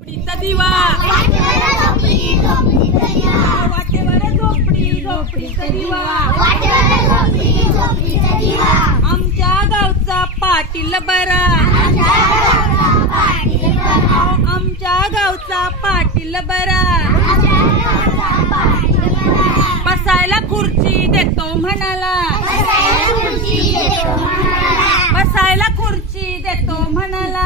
झोपडीचा दिवा वाटेवर झोपडीचा दिवा आमच्या गावचा पाटील बरा आमच्या गावचा पाटील बरा बसायला खुर्ची देतो म्हणाला बसायला खुर्ची देतो म्हणाला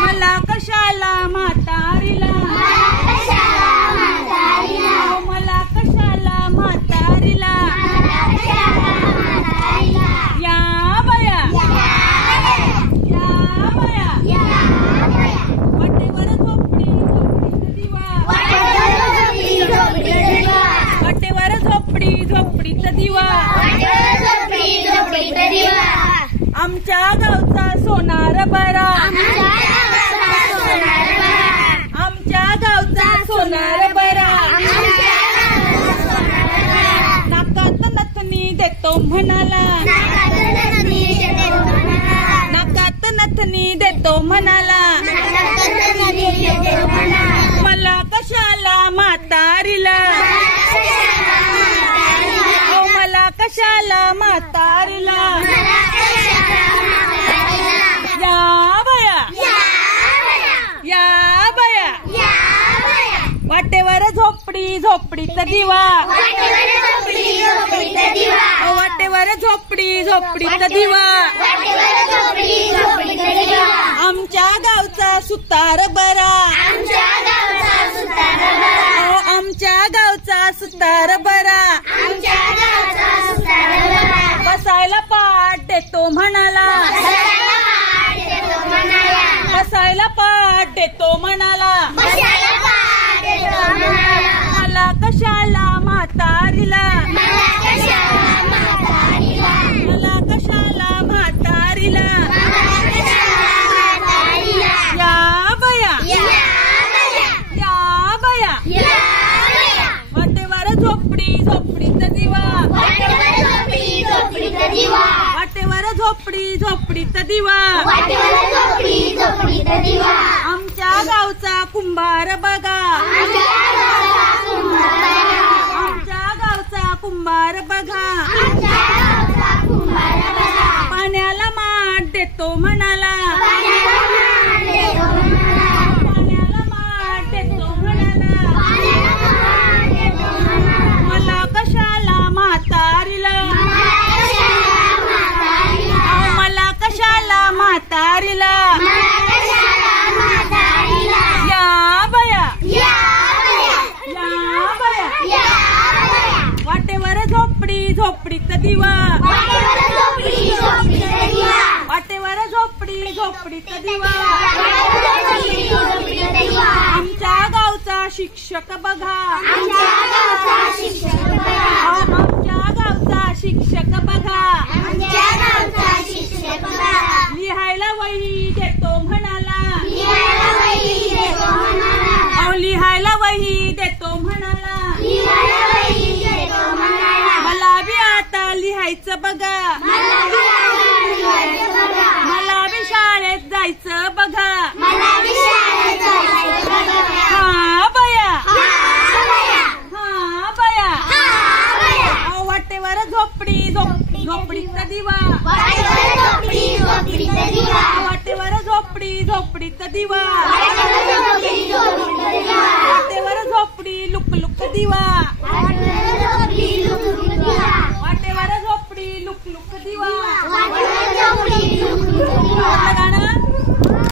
मला कशाला म्हातारीला मला कशाला म्हातारीला या बया वाटेवर झोपडीचा दिवा वाटेवर झोपडीचा दिवा आमच्या गावचा सोनार बरा आमच्या गावचा सोनार बरा नाकात नथनी देतो म्हणाला नाकात नथनी देतो म्हणाला मला कशाला म्हातारीला मला कशाला म्हातारीला या बया वाटेवर झोपडीचा दिवा वाटेवर झोपडीचा दिवा आमच्या गावचा सुतार बरा आमच्या गावचा सुतार बरा बसायला पाठ देतो म्हणाला बसायला पाठ देतो म्हणाला मला कशाला म्हातारीला मला कशाला म्हातारीला या बया वाटेवर झोपडीचा दिवा वाटेवर झोपडीचा दिवा आमच्या गावचा कुंभार बघा आमच्या गावचा कुंभार बघा पाण्याला माठ देतो म्हणाला पाण्याला माठ देतो म्हणाला मला कशाला म्हातारीला मला कशाला म्हातारीला या बया वाटेवर झोपडीचा दिवा वाटेवर झोपडीचा दिवा आमच्या गावचा शिक्षक बघा आमच्या गावचा शिक्षक बघा लिहायला वही देतो म्हणाला लिहायला वही देतो म्हणाला मला बी आता लिहायचं बघा मला बी शाळेत जायचं बघा हा बया वाटेवर झोपडीचा दिवा वाटेवर झोपडीचा दिवा वाटेवर झोपडी लुक दिवा